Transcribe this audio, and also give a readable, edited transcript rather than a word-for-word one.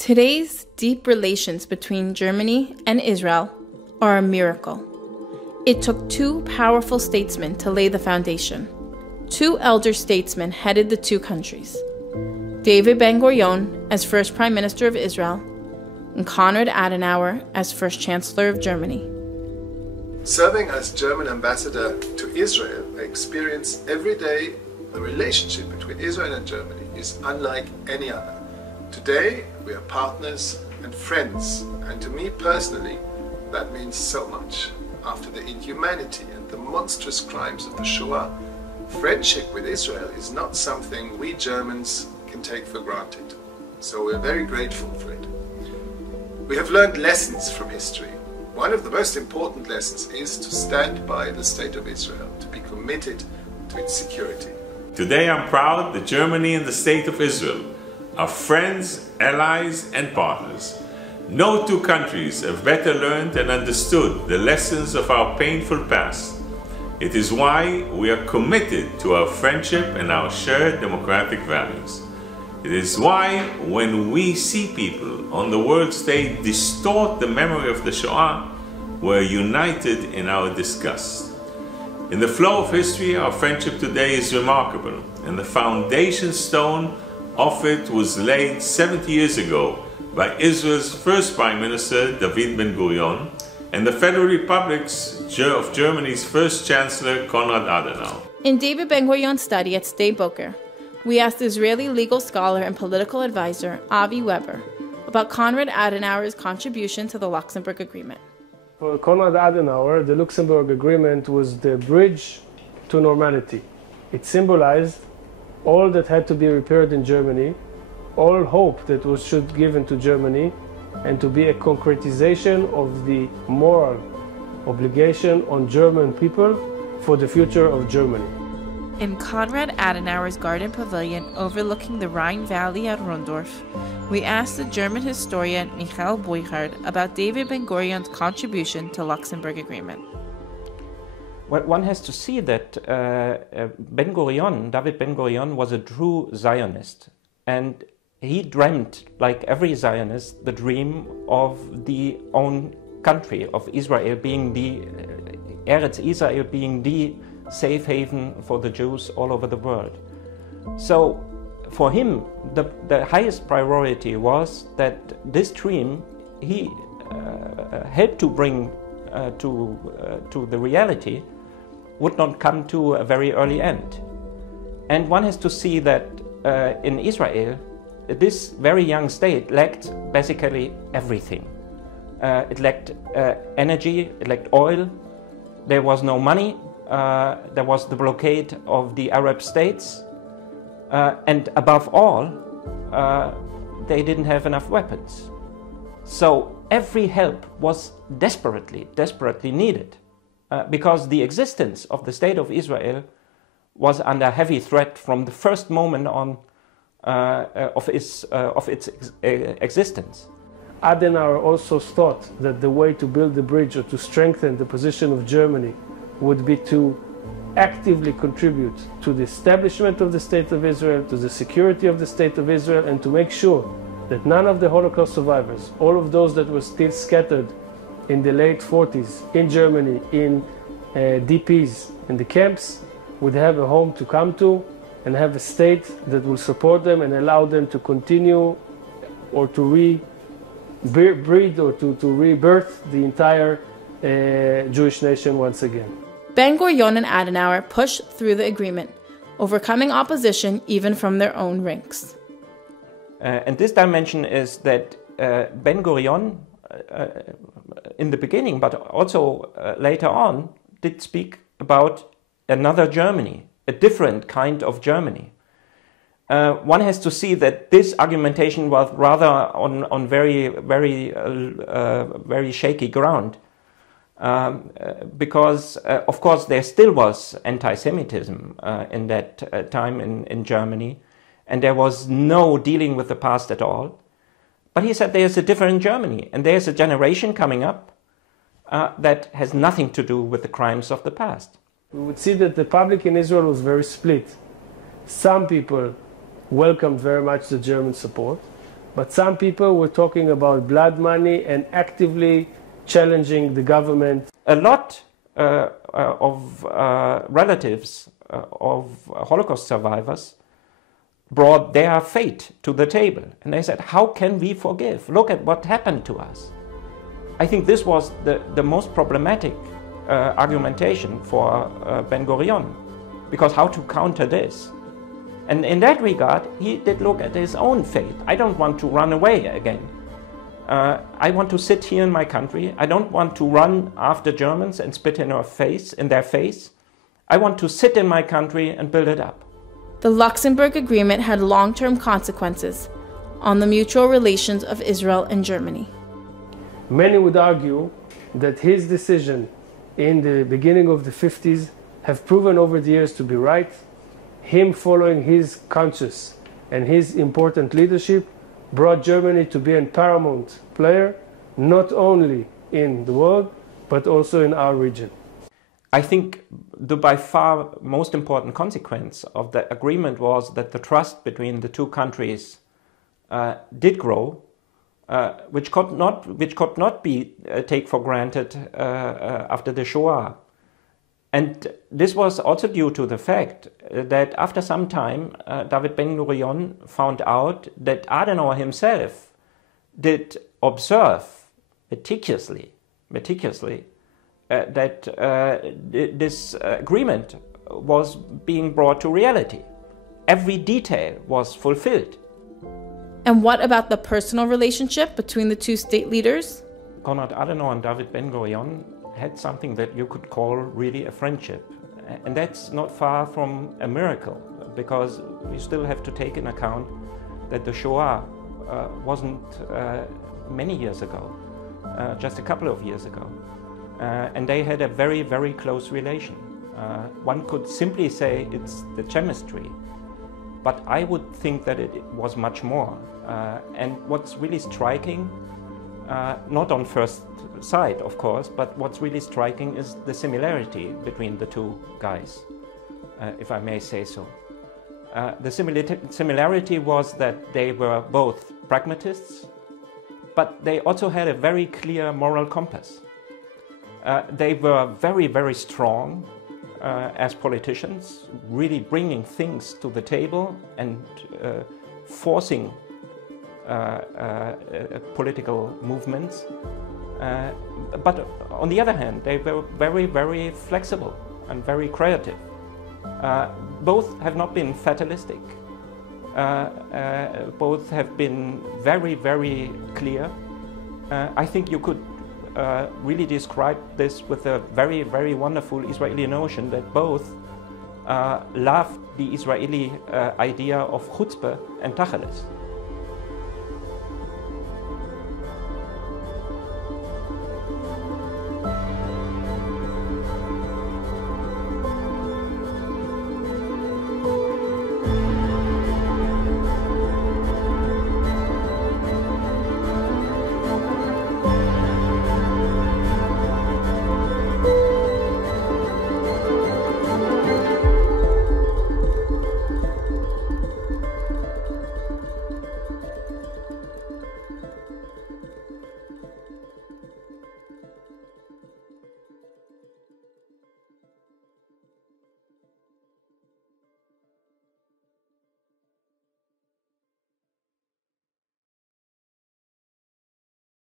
Today's deep relations between Germany and Israel are a miracle. It took two powerful statesmen to lay the foundation. Two elder statesmen headed the two countries. David Ben-Gurion as first Prime Minister of Israel, and Konrad Adenauer as first Chancellor of Germany. Serving as German ambassador to Israel, I experience every day the relationship between Israel and Germany is unlike any other. Today, we are partners and friends, and to me personally, that means so much. After the inhumanity and the monstrous crimes of the Shoah, friendship with Israel is not something we Germans can take for granted. So we're very grateful for it. We have learned lessons from history. One of the most important lessons is to stand by the State of Israel, to be committed to its security. Today I'm proud that Germany and the State of Israel are friends, allies and partners. No two countries have better learned and understood the lessons of our painful past. It is why we are committed to our friendship and our shared democratic values. It is why when we see people on the world stage distort the memory of the Shoah, we're united in our disgust. In the flow of history, our friendship today is remarkable, and the foundation stone of it was laid 70 years ago by Israel's first Prime Minister, David Ben-Gurion, and the Federal Republics of Germany's first Chancellor, Konrad Adenauer. In David Ben-Gurion's study at Sde Boker, we asked Israeli legal scholar and political advisor Avi Weber about Konrad Adenauer's contribution to the Luxembourg Agreement. For Konrad Adenauer, the Luxembourg Agreement was the bridge to normality. It symbolized all that had to be repaired in Germany, all hope that should be given to Germany, and to be a concretization of the moral obligation on German people for the future of Germany. In Konrad Adenauer's garden pavilion overlooking the Rhine Valley at Rundorf, we asked the German historian Michael Burchard about David Ben-Gurion's contribution to Luxembourg Agreement. Well, one has to see that David Ben-Gurion was a true Zionist, and he dreamt, like every Zionist, the dream of the own country, of Israel being the Eretz Israel being the safe haven for the Jews all over the world. So for him, the highest priority was that this dream he helped to bring to the reality would not come to a very early end. And one has to see that in Israel, this very young state lacked basically everything. It lacked energy, it lacked oil, there was no money, there was the blockade of the Arab states, and above all, they didn't have enough weapons. So every help was desperately needed, because the existence of the State of Israel was under heavy threat from the first moment on of its existence. Adenauer also thought that the way to build the bridge or to strengthen the position of Germany would be to actively contribute to the establishment of the State of Israel, to the security of the State of Israel, and to make sure that none of the Holocaust survivors, all of those that were still scattered in the late 40s in Germany, in DPs, in the camps, would have a home to come to and have a state that will support them and allow them to continue or to rebreed or to rebirth the entire Jewish nation once again. Ben-Gurion and Adenauer pushed through the agreement, overcoming opposition even from their own ranks. And this dimension is that Ben-Gurion, in the beginning, but also later on, did speak about another Germany, a different kind of Germany. One has to see that this argumentation was rather on very shaky ground, because of course there still was anti-Semitism in that time in Germany, and there was no dealing with the past at all. But he said there's a different Germany, and there's a generation coming up that has nothing to do with the crimes of the past. We would see that the public in Israel was very split. Some people welcomed very much the German support. But some people were talking about blood money and actively challenging the government. A lot of relatives of Holocaust survivors brought their fate to the table. And they said, how can we forgive? Look at what happened to us. I think this was the most problematic argumentation for Ben-Gurion, because how to counter this? And in that regard, he did look at his own fate. I don't want to run away again. I want to sit here in my country. I don't want to run after Germans and spit in their face. I want to sit in my country and build it up. The Luxembourg Agreement had long-term consequences on the mutual relations of Israel and Germany. Many would argue that his decision in the beginning of the 50s have proven over the years to be right. Him following his conscience and his important leadership brought Germany to be a paramount player, not only in the world, but also in our region. I think the by far most important consequence of the agreement was that the trust between the two countries did grow, which could not be taken for granted after the Shoah. And this was also due to the fact that after some time, David Ben-Gurion found out that Adenauer himself did observe meticulously that this agreement was being brought to reality. Every detail was fulfilled. And what about the personal relationship between the two state leaders? Konrad Adenauer and David Ben-Gurion had something that you could call really a friendship. And that's not far from a miracle, because we still have to take in account that the Shoah wasn't many years ago, just a couple of years ago. And they had a very, very close relation. One could simply say it's the chemistry, but I would think that it was much more. And what's really striking, not on first sight, of course, but what's really striking is the similarity between the two guys, if I may say so. The similarity was that they were both pragmatists, but they also had a very clear moral compass. They were very, very strong as politicians, really bringing things to the table and forcing political movements. But on the other hand, they were very, very flexible and very creative. Both have not been fatalistic. Both have been very, very clear. I think you could really describe this with a very, very wonderful Israeli notion that both loved the Israeli idea of chutzpah and tacheles.